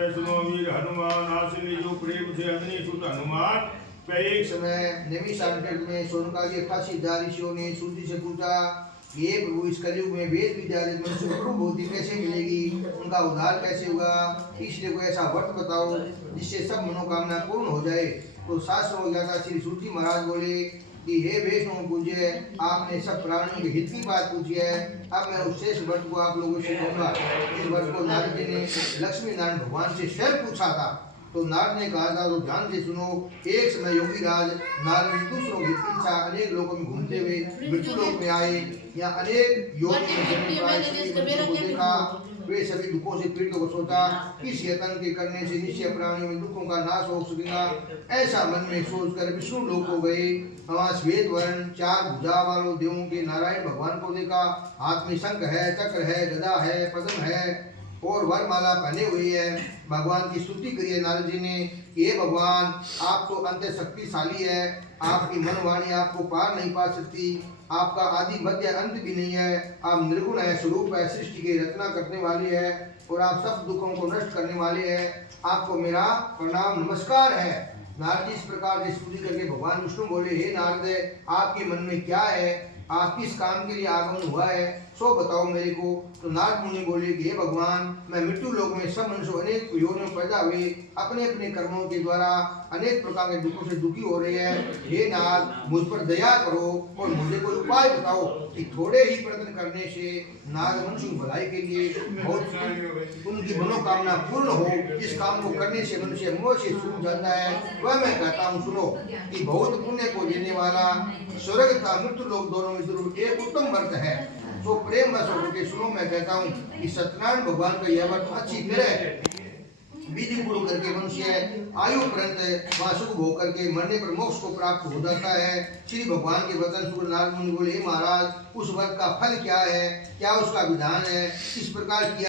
करे सुनो वीर हनुमान आसनी जो प्रेम से अंजनी सुत हनुमान। एक समय निमिषारण्य में शौनकादि 88,000 ऋषियों ने सूर्य से पूछा ये प्रभु इस कलयुग में वेद विद्यालय मनुष्य को प्रभु बुद्धि कैसे मिलेगी, उनका उद्धार कैसे होगा, इसलिए कोई ऐसा व्रत बताओ जिससे सब मनोकामना पूर्ण हो जाए। तो शास्त्र हो जाता श्री सूर्य महाराज बोले कि हे वैष्णव पूज्य, आपने सब प्राणियों के हित की बात पूछी है, अब मैं उस शेष व्रत को आप लोगों से कहूंगा। इस व्रत को नारद जी ने लक्ष्मी नारायण भगवान से स्वयं पूछा था। तो नारद ने कहा था तो ध्यान से सुनो। एक समय योगी राज नारद ने दूसरों की इच्छा अनेक लोगों में घूमते हुए मृत्यु लोक में आए। यहाँ अनेक योगी ने जन्म पाए सभी मनुष्यों को देखा। वे सभी दुखों से पीड़ितों को सोचा किस यत्न के करने से निश्चय प्राणियों में दुखों का नाश हो सकेगा। ऐसा मन में सोचकर विष्णु लोक को गए। वहाँ श्वेत वर्ण 4 भुजा वालों देवों के नारायण भगवान को देखा। हाथ में शंख है, चक्र है, गदा है, पद्म है और वरमाला पहने हुई है। भगवान की स्तुति करी है नारद जी ने। ये भगवान आप तो अंत शक्तिशाली है, आपकी मनवाणी आपको पार नहीं पा सकती, आपका आदि मध्य अंत भी नहीं है, आप निर्गुण है, स्वरूप है, सृष्टि की रचना करने वाले है और आप सब दुखों को नष्ट करने वाले हैं। आपको मेरा प्रणाम नमस्कार है। नारद जी इस प्रकार से स्तुति करके भगवान विष्णु बोले हे नारद, आपके मन में क्या है, आप किस काम के लिए आगमन हुआ है, सो बताओ मेरे को। तो नारद मुनि बोले कि हे भगवान, मैं मृत्यु लोक में सब मनुष्य अनेक योनियों में पैदा हुए अपने अपने कर्मों के द्वारा अनेक प्रकार के दुखों से दुखी हो रहे हैं। हे नारद, मुझ पर दया करो और मुझे कोई उपाय बताओ कि थोड़े ही प्रयत्न करने से नारद मनुष्य की भलाई के लिए बहुत उनकी मनोकामना पूर्ण हो। इस काम को करने से मनुष्य मोह से छूट जाता है। वह मैं कहता हूँ सुनो कि बहुत पुण्य को देने वाला स्वर्ग तथा मृत्यु लोक दोनों में जरूर एक उत्तम व्रत है। तो प्रेम बस होकर के सुनो, मैं कहता हूँ कि सत्यनारायण भगवान का यह व्रत अच्छी तरह विधि पूर्ण करके मनुष्य आयु पर्यंत वहाँ सुख भोग करके मरने पर मोक्ष को प्राप्त हो जाता है। श्री भगवान के वचन सुन नारद मुनि बोले हे महाराज, उस व्रत का फल क्या है, क्या उसका विधान है, किस प्रकार किया